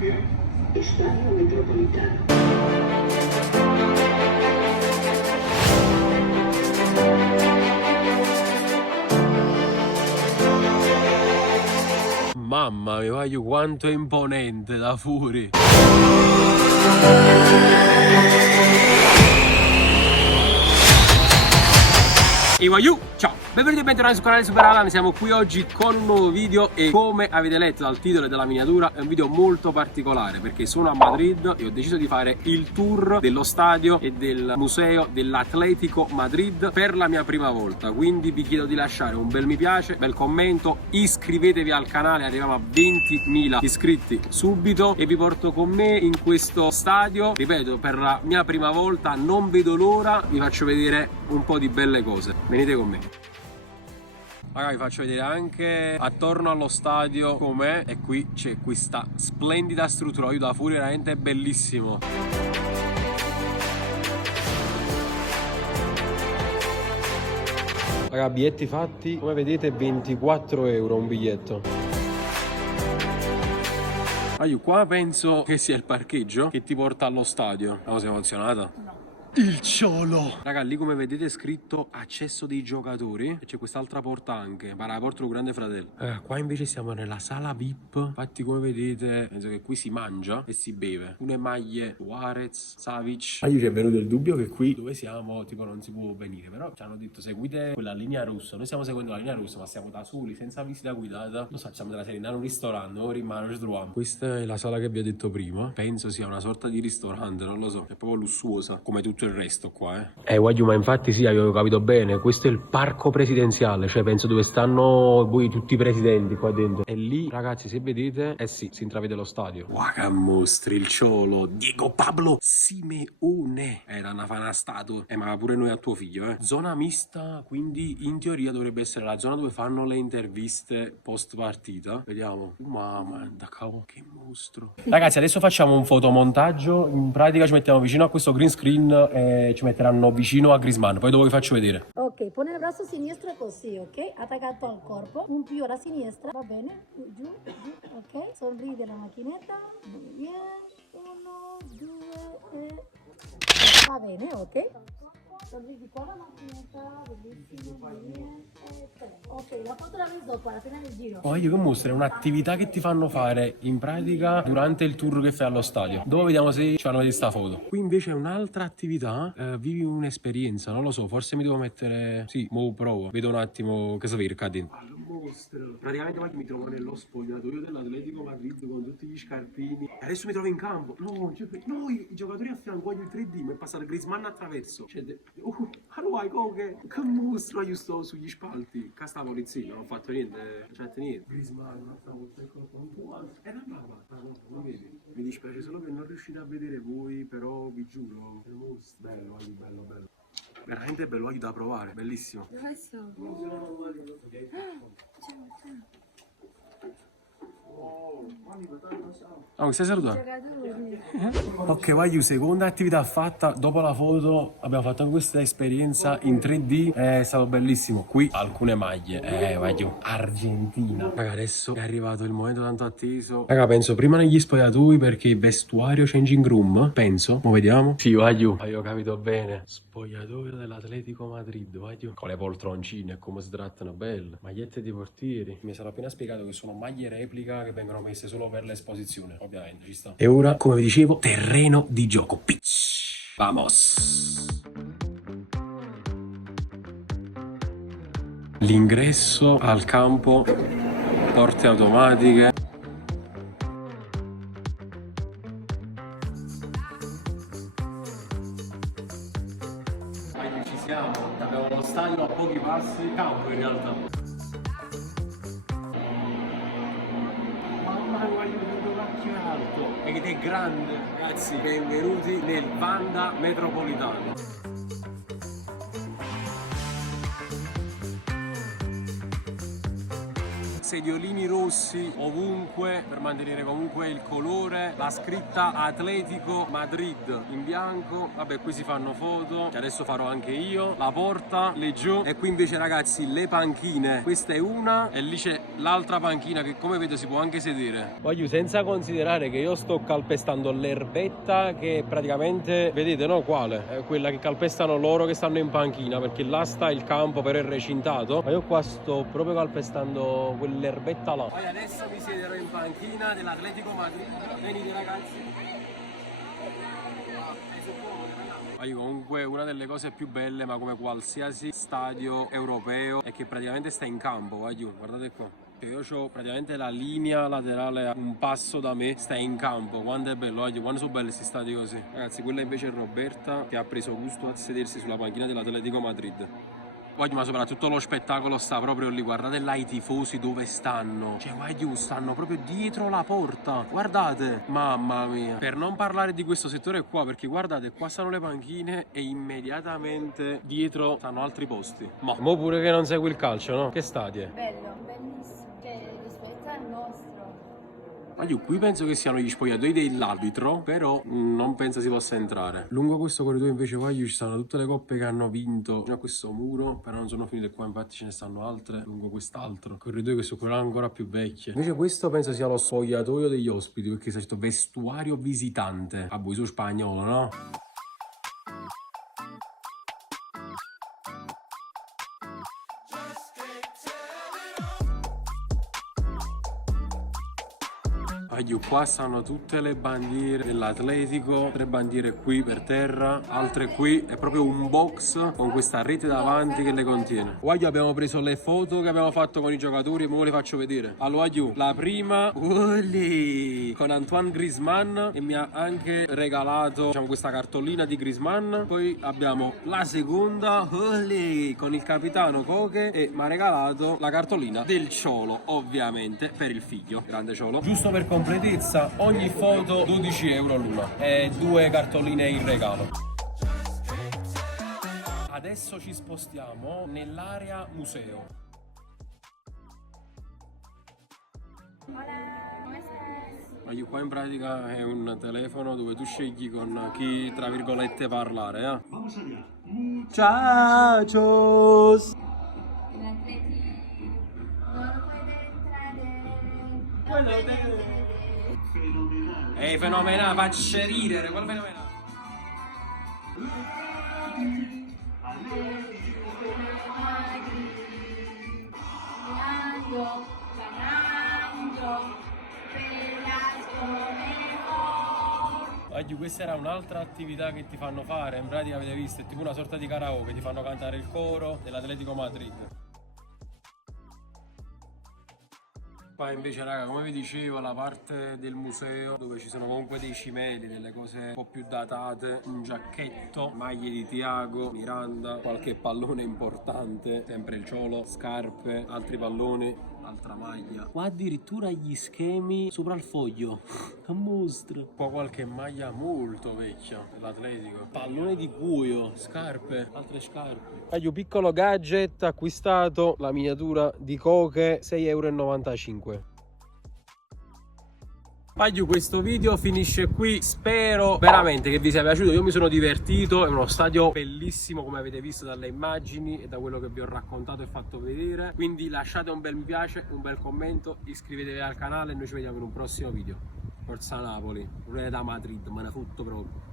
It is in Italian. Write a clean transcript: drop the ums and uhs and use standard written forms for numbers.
Estadio Metropolitano. Mamma mia, voglio quanto è imponente da fuori. E voglio, ciao, benvenuti e bentornati sul canale Super Alan. Siamo qui oggi con un nuovo video e come avete letto dal titolo e dalla miniatura è un video molto particolare perché sono a Madrid e ho deciso di fare il tour dello stadio e del museo dell'Atlético Madrid per la mia prima volta. Quindi vi chiedo di lasciare un bel mi piace, bel commento, iscrivetevi al canale, arriviamo a 20.000 iscritti subito e vi porto con me in questo stadio, ripeto, per la mia prima volta. Non vedo l'ora, vi faccio vedere un po' di belle cose. Venite con me. Raga, vi faccio vedere anche attorno allo stadio com'è e qui c'è questa splendida struttura, io da fuori veramente bellissimo. Raga, biglietti fatti, come vedete 24 euro un biglietto. Io qua penso che sia il parcheggio che ti porta allo stadio. No, sei emozionata? No. Il ciolo! Raga, lì come vedete è scritto accesso dei giocatori e c'è quest'altra porta anche, para la porta del grande fratello. Qua invece siamo nella sala VIP. Infatti come vedete penso che qui si mangia e si beve. Une maglie Suarez, Savic. Io ci è venuto il dubbio che qui dove siamo tipo non si può venire, però ci hanno detto seguite quella linea rossa. Noi stiamo seguendo la linea rossa ma siamo da soli, senza visita guidata. Lo facciamo della serie in un ristorante, ora in mano ci troviamo. Questa è la sala che vi ho detto prima. Penso sia una sorta di ristorante, non lo so, è proprio lussuosa come tutto il resto qua, Guagliù, ma infatti sì, avevo capito bene, questo è il parco presidenziale, cioè penso dove stanno voi tutti i presidenti qua dentro. E lì, ragazzi, se vedete, sì, si intravede lo stadio. Wow, che mostri, il ciolo, Diego Pablo Simeone. Era una statua, ma pure noi a tuo figlio, Zona mista, quindi in teoria dovrebbe essere la zona dove fanno le interviste post partita. Vediamo. Mamma, da cavolo, che mostro. Ragazzi, adesso facciamo un fotomontaggio, in pratica ci mettiamo vicino a questo green screen e ci metteranno vicino a Griezmann, poi dopo vi faccio vedere. Ok, pone il braccio sinistro così, ok? Attaccato al corpo, un più alla sinistra, va bene? Giù, ok? Sorride la macchinetta, muy bien, 1, 2 e... va bene, ok? Sorridi qua la macchinetta, bellissimo, muy bien, e 3. Ok, la foto la ves dopo, alla fine del giro. Io che mostro è un'attività che ti fanno fare in pratica durante il tour che fai allo stadio. Dopo vediamo se ci fanno vedere sta foto. Qui invece è un'altra attività, vivi un'esperienza, non lo so, forse mi devo mettere... Sì, mo provo, vedo un attimo che sapere, Cadin. Mostro. Praticamente oggi mi trovo nello spogliatoio dell'Atletico Madrid con tutti gli scarpini. Adesso mi trovo in campo. No, i giocatori a fianco, il 3D, mi è passato Griezmann attraverso. Cioè, che mostro, io sto sugli spalti. Qua sta la polizia, non ho fatto niente, non c'è niente. Griezmann, era brava. Non vedi? Mi dispiace solo che non riuscite a vedere voi, però vi giuro, bello, bello, bello. Veramente bello, voglio da provare, bellissimo. Dove sono? Mi stai salutando? Ok, voglio seconda attività fatta dopo la foto. Abbiamo fatto anche questa esperienza in 3D, è stato bellissimo. Qui alcune maglie, voglio Argentina. Raga, adesso è arrivato il momento tanto atteso. Raga, penso prima negli spogliatoi perché il vestuario changing room, penso, mo vediamo. Sì, voglio, ho capito bene. Spogliatoio dell'Atletico Madrid, voglio. Con le poltroncine, come si trattano belle. Magliette dei portieri. Mi sarà appena spiegato che sono maglie replica che vengono messe solo per l'esposizione, ovviamente ci sta. E ora, come vi dicevo, terreno di gioco. Pitch. Vamos. L'ingresso al campo, porte automatiche. Ci siamo, abbiamo lo stadio a pochi passi, campo in realtà. Ed è grande, ragazzi, benvenuti nel Wanda Metropolitano. Sediolini rossi ovunque per mantenere comunque il colore, la scritta Atletico Madrid in bianco. Vabbè, qui si fanno foto che adesso farò anche io. La porta lì giù e qui invece ragazzi le panchine, questa è una e lì c'è l'altra panchina che come vedo si può anche sedere. Voglio senza considerare che io sto calpestando l'erbetta che praticamente, vedete no quale? È quella che calpestano loro che stanno in panchina, perché là sta il campo però è recintato, ma io qua sto proprio calpestando quell'erbetta là. Poi adesso mi siederò in panchina dell'Atletico Madrid. Venite ragazzi. Comunque una delle cose più belle, ma come qualsiasi stadio europeo, è che praticamente sta in campo, guardate qua. Io ho praticamente la linea laterale a un passo da me, sta in campo. Quanto è bello, quando sono belli questi stadi così. Ragazzi, quella invece è Roberta che ha preso gusto a sedersi sulla panchina dell'Atletico Madrid. Ma soprattutto lo spettacolo sta proprio lì, guardate là i tifosi dove stanno. Cioè, stanno proprio dietro la porta. Guardate, mamma mia. Per non parlare di questo settore qua, perché guardate, qua stanno le panchine e immediatamente dietro stanno altri posti. Mo pure che non segui il calcio, no? Che stadio è? Bello, bellissimo, cioè rispetto al nostro. Io qui penso che siano gli spogliatoi dell'arbitro, però non penso si possa entrare. Lungo questo corridoio invece ci stanno tutte le coppe che hanno vinto a questo muro, però non sono finite qua, infatti ce ne stanno altre lungo quest'altro corridoio che sono quelle ancora più vecchie. Invece questo penso sia lo spogliatoio degli ospiti, perché c'è questo vestuario visitante. Ah, voi su spagnolo, no? Qua stanno tutte le bandiere dell'Atletico, 3 bandiere qui per terra, altre qui, è proprio un box con questa rete davanti che le contiene. Abbiamo preso le foto che abbiamo fatto con i giocatori e ora le faccio vedere. Allora la prima con Antoine Griezmann e mi ha anche regalato questa cartolina di Griezmann. Poi abbiamo la seconda con il capitano Koke e mi ha regalato la cartolina del Ciolo, ovviamente per il figlio, grande Ciolo. Giusto per completezza, ogni foto 12 euro l'una e 2 cartoline in regalo. Adesso ci spostiamo nell'area museo. Qua in pratica è un telefono dove tu scegli con chi tra virgolette parlare. Ciao! È fenomenale, faccia ridere, quello fenomenale. Questa era un'altra attività che ti fanno fare, in pratica avete visto, è tipo una sorta di karaoke, ti fanno cantare il coro dell'Atletico Madrid. Qua invece raga, come vi dicevo, la parte del museo dove ci sono comunque dei cimeli, delle cose un po' più datate, un giacchetto, maglie di Thiago, Miranda, qualche pallone importante, sempre il Ciolo, scarpe, altri palloni, altra maglia. Qua addirittura gli schemi sopra il foglio, che mostro. Qua qualche maglia molto vecchia dell'Atletico, pallone di cuoio, scarpe, altre scarpe. Taglio piccolo gadget acquistato, la miniatura di Koke, 6,95 €. Questo video finisce qui, spero veramente che vi sia piaciuto, io mi sono divertito, è uno stadio bellissimo come avete visto dalle immagini e da quello che vi ho raccontato e fatto vedere, quindi lasciate un bel mi piace, un bel commento, iscrivetevi al canale e noi ci vediamo in un prossimo video. Forza Napoli, non è da Madrid, me ne fotto proprio.